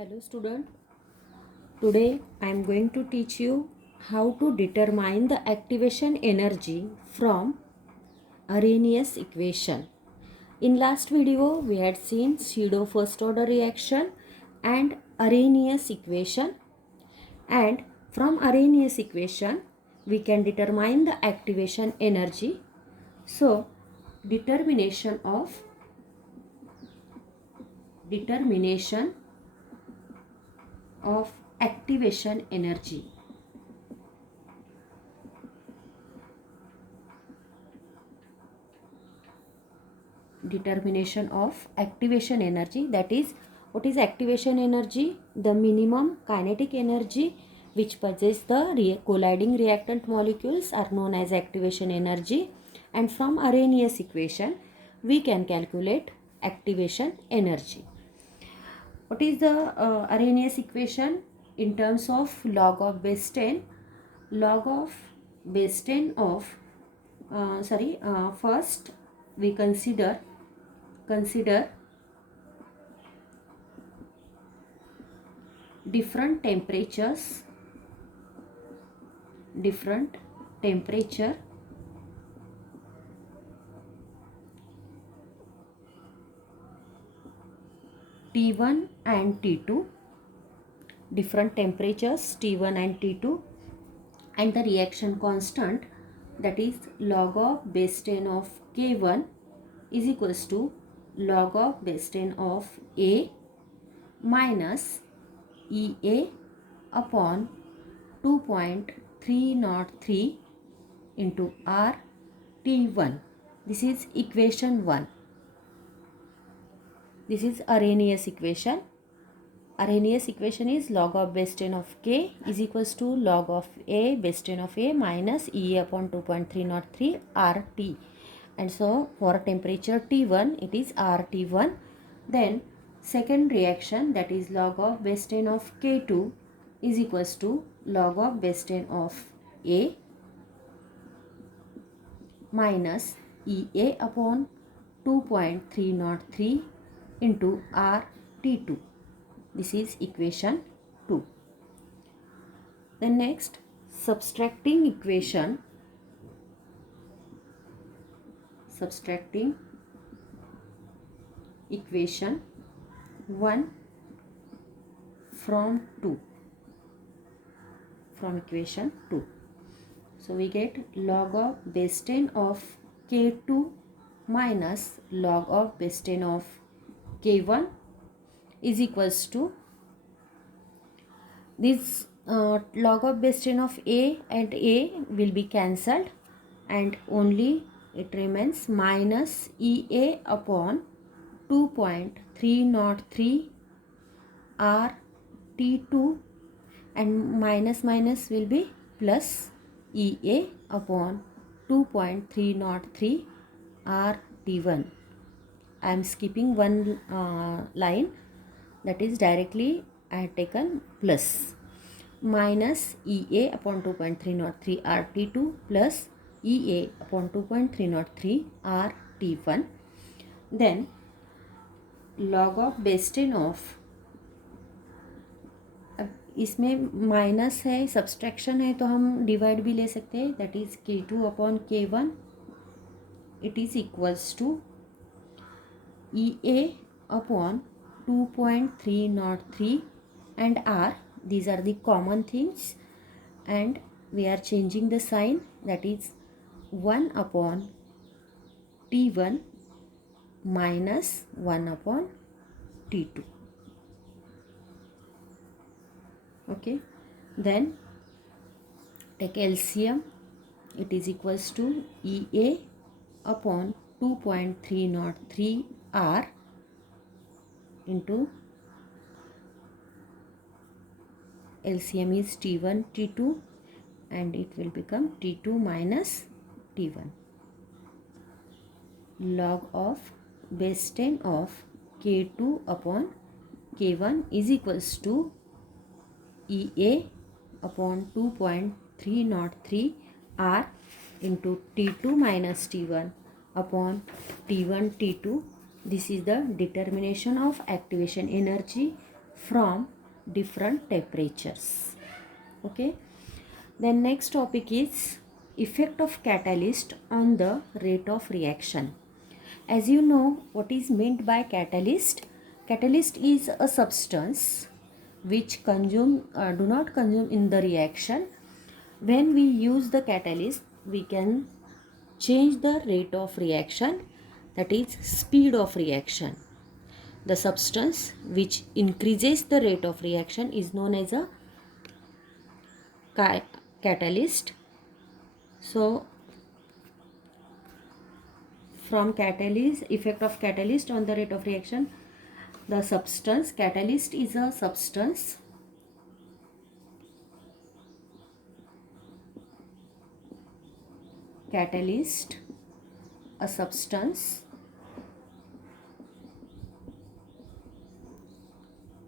Hello student, today I am going to teach you how to determine the activation energy from Arrhenius equation. In last video we had seen pseudo first order reaction and Arrhenius equation, and from Arrhenius equation we can determine the activation energy. So determination of activation energy. Determination of activation energy, that is, what is activation energy? The minimum kinetic energy which possess the colliding reactant molecules are known as activation energy, and from Arrhenius equation we can calculate activation energy. What is the Arrhenius equation? In terms of log of base 10, log of base 10 of first we consider different temperature T1 and T2, different temperatures T1 and T2, and the reaction constant, that is log of base 10 of K1 is equals to log of base 10 of A minus EA upon 2.303 into RT1. This is equation 1. This is Arrhenius equation. Arrhenius equation is log of base 10 of K is equals to log of A base 10 of A minus EA upon 2.303 RT. And so for temperature T1 it is RT1. Then second reaction, that is log of base 10 of K2 is equals to log of base 10 of A minus EA upon 2.303 into RT2. This is equation 2. Then next, subtracting equation 1 from equation 2. So we get log of base 10 of K2 minus log of base 10 of K1 is equals to this log of base 10 of A and A will be cancelled, and only it remains minus EA upon 2.303 RT2, and minus will be plus EA upon 2.303 RT1. I am skipping one line, that is directly I have taken plus minus EA upon 2.303 RT2 plus EA upon 2.303 RT1. Then log of base 10 of, अब इसमें minus है, subtraction है, तो हम divide भी ले सकते हैं, that is K2 upon K1. It is equals to EA upon 2.303 and R. These are the common things, and we are changing the sign, that is 1 upon T1 minus 1 upon T2. Okay, then take LCM. It is equals to EA upon 2.303 R into LCM is T1 T2, and it will become T2 minus T1. Log of base 10 of K2 upon K1 is equals to EA upon 2.303 R into T2 minus T1 upon T1 T2. This is the determination of activation energy from different temperatures. Okay, then next topic is effect of catalyst on the rate of reaction. As you know, what is meant by catalyst? Catalyst is a substance which do not consume in the reaction. When we use the catalyst, we can change the rate of reaction, that is speed of reaction. The substance which increases the rate of reaction is known as a catalyst. So from catalyst, effect of catalyst on the rate of reaction, the substance, catalyst is a substance catalyst, a substance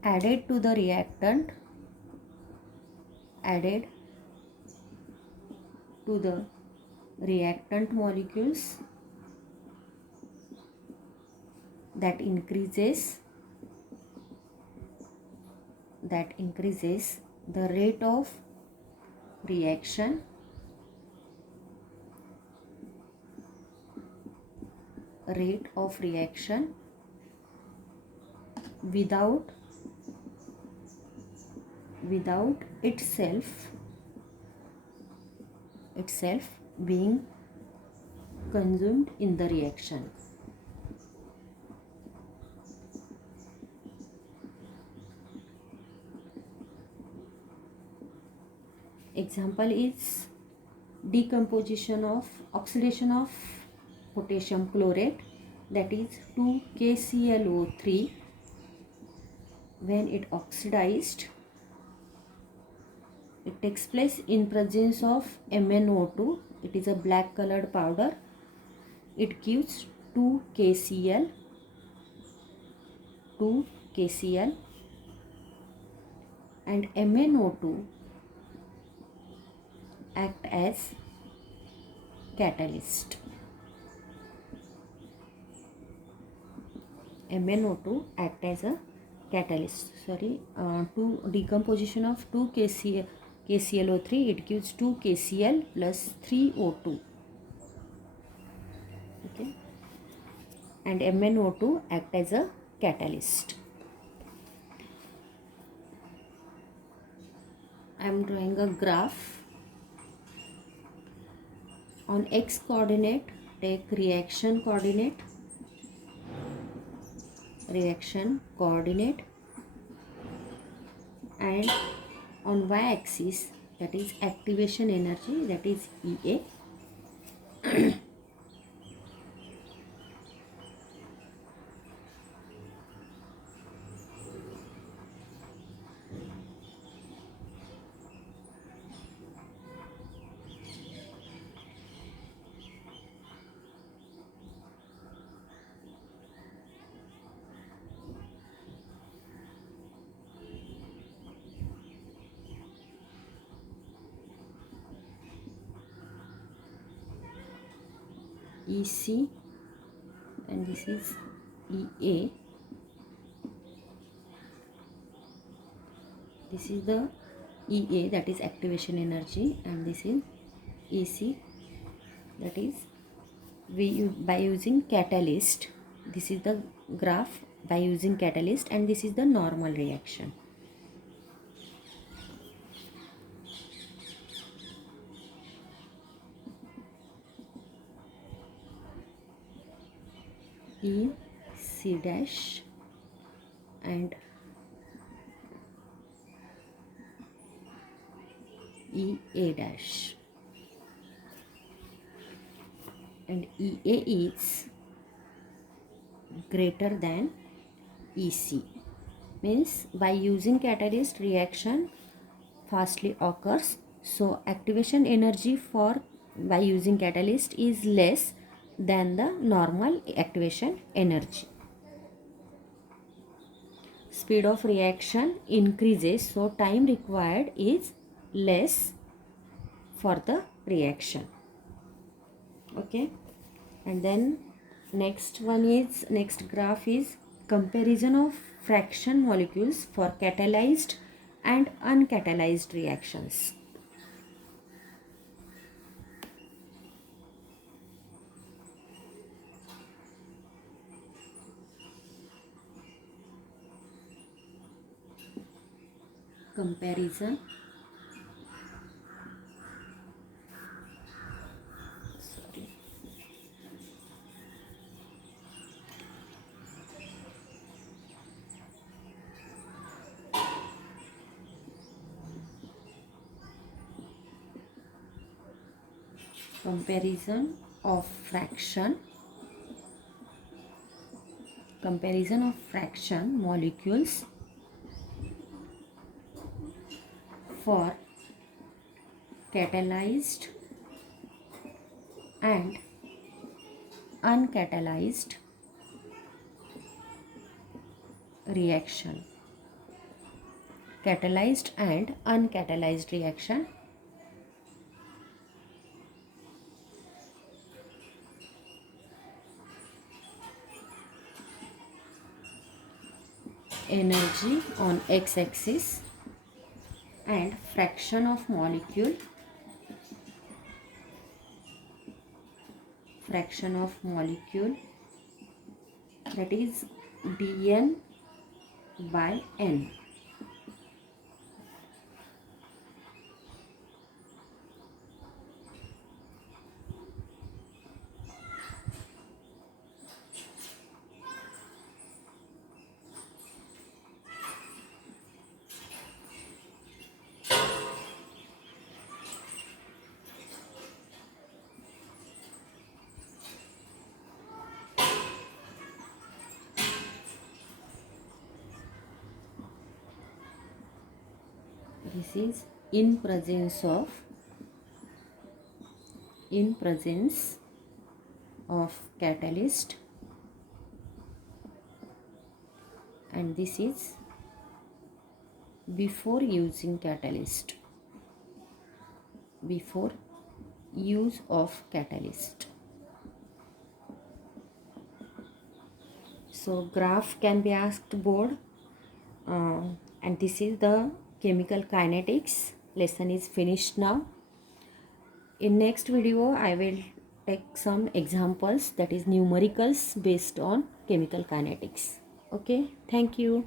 added to the reactant, added to the reactant molecules, that increases the rate of reaction without itself being consumed in the reaction. Example is oxidation of potassium chlorate, that is 2KClO3. When it oxidized, it takes place in presence of MnO2. It is a black colored powder. It gives 2KCl, and MnO2 act as catalyst. MnO2 act as a catalyst. To decomposition of 2KClO3, it gives 2KCl plus 3O2. Okay, and MnO2 act as a catalyst. I am drawing a graph. On x coordinate, take reaction coordinate, and on y axis, that is activation energy, that is EA. EC, and this is EA. This is the EA, that is activation energy, and this is EC, that is by using catalyst. This is the graph by using catalyst, and this is the normal reaction. EC dash and EA dash, and EA is greater than EC, means by using catalyst, reaction fastly occurs. So activation energy by using catalyst is less than the normal activation energy. Speed of reaction increases, so time required is less for the reaction. Okay, and then next graph is comparison of fraction molecules for catalyzed and uncatalyzed reactions. Comparison. Comparison of fraction molecules for catalyzed and uncatalyzed reaction. Catalyzed and uncatalyzed reaction. Energy on x-axis and fraction of molecule that is dN by N. This is in presence of catalyst, and this is before using catalyst, before use of catalyst. So graph can be asked board, and this is the chemical kinetics. Lesson is finished now. In next video I will take some examples, that is numericals based on chemical kinetics. Okay, thank you.